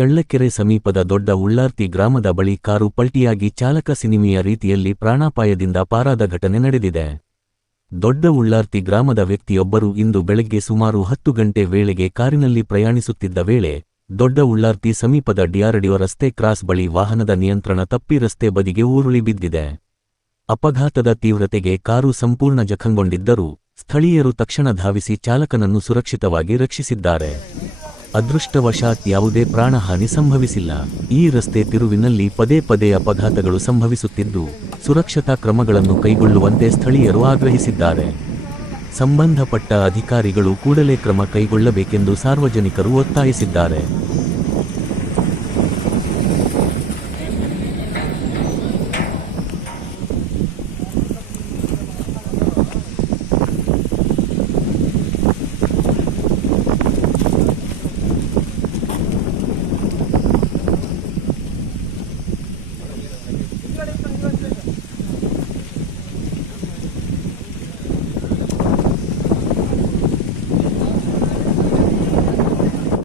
ಚಳ್ಳಕೆರೆ ಸಮೀಪದ ದೊಡ್ಡ ಉಳ್ಳಾರ್ತಿ ಗ್ರಾಮದ ಬಳಿ ಕಾರು ಪಲ್ಟಿಯಾಗಿ ಚಾಲಕ ಸಿನಿಮೀಯ ರೀತಿಯಲ್ಲಿ ಪ್ರಾಣಾಪಾಯದಿಂದ ಪಾರಾದ ಘಟನೆ ನಡೆದಿದೆ. ದೊಡ್ಡ ಉಳ್ಳಾರ್ತಿ ಗ್ರಾಮದ ವ್ಯಕ್ತಿಯೊಬ್ಬರು ಇಂದು ಬೆಳಗ್ಗೆ ಸುಮಾರು 10 ಗಂಟೆ ವೇಳೆಗೆ ಕಾರಿನಲ್ಲಿ ಪ್ರಯಾಣಿಸುತ್ತಿದ್ದ ವೇಳೆ ದೊಡ್ಡ ಉಳ್ಳಾರ್ತಿ ಸಮೀಪದ ಡಿಆರ್ಡಿಒ ರಸ್ತೆ ಕ್ರಾಸ್ ಬಳಿ ವಾಹನದ ನಿಯಂತ್ರಣ ತಪ್ಪಿ ರಸ್ತೆ ಬದಿಗೆ ಉರುಳಿ ಬಿದ್ದಿದೆ. ಅಪಘಾತದ ತೀವ್ರತೆಗೆ ಕಾರು ಸಂಪೂರ್ಣ ಜಖಂಗೊಂಡಿದ್ದರೂ ಸ್ಥಳೀಯರು ತಕ್ಷಣ ಧಾವಿಸಿ ಚಾಲಕನನ್ನು ಸುರಕ್ಷಿತವಾಗಿ ರಕ್ಷಿಸಿದ್ದಾರೆ. ಅದೃಷ್ಟವಶಾತ್ ಯಾವುದೇ ಪ್ರಾಣಹಾನಿ ಸಂಭವಿಸಿಲ್ಲ. ಈ ರಸ್ತೆ ತಿರುವಿನಲ್ಲಿ ಪದೇ ಪದೇ ಅಪಘಾತಗಳು ಸಂಭವಿಸುತ್ತಿದ್ದು, ಸುರಕ್ಷತಾ ಕ್ರಮಗಳನ್ನು ಕೈಗೊಳ್ಳುವಂತೆ ಸ್ಥಳೀಯರು ಆಗ್ರಹಿಸಿದ್ದಾರೆ. ಸಂಬಂಧಪಟ್ಟ ಅಧಿಕಾರಿಗಳು ಕೂಡಲೇ ಕ್ರಮ ಕೈಗೊಳ್ಳಬೇಕೆಂದು ಸಾರ್ವಜನಿಕರು ಒತ್ತಾಯಿಸಿದ್ದಾರೆ.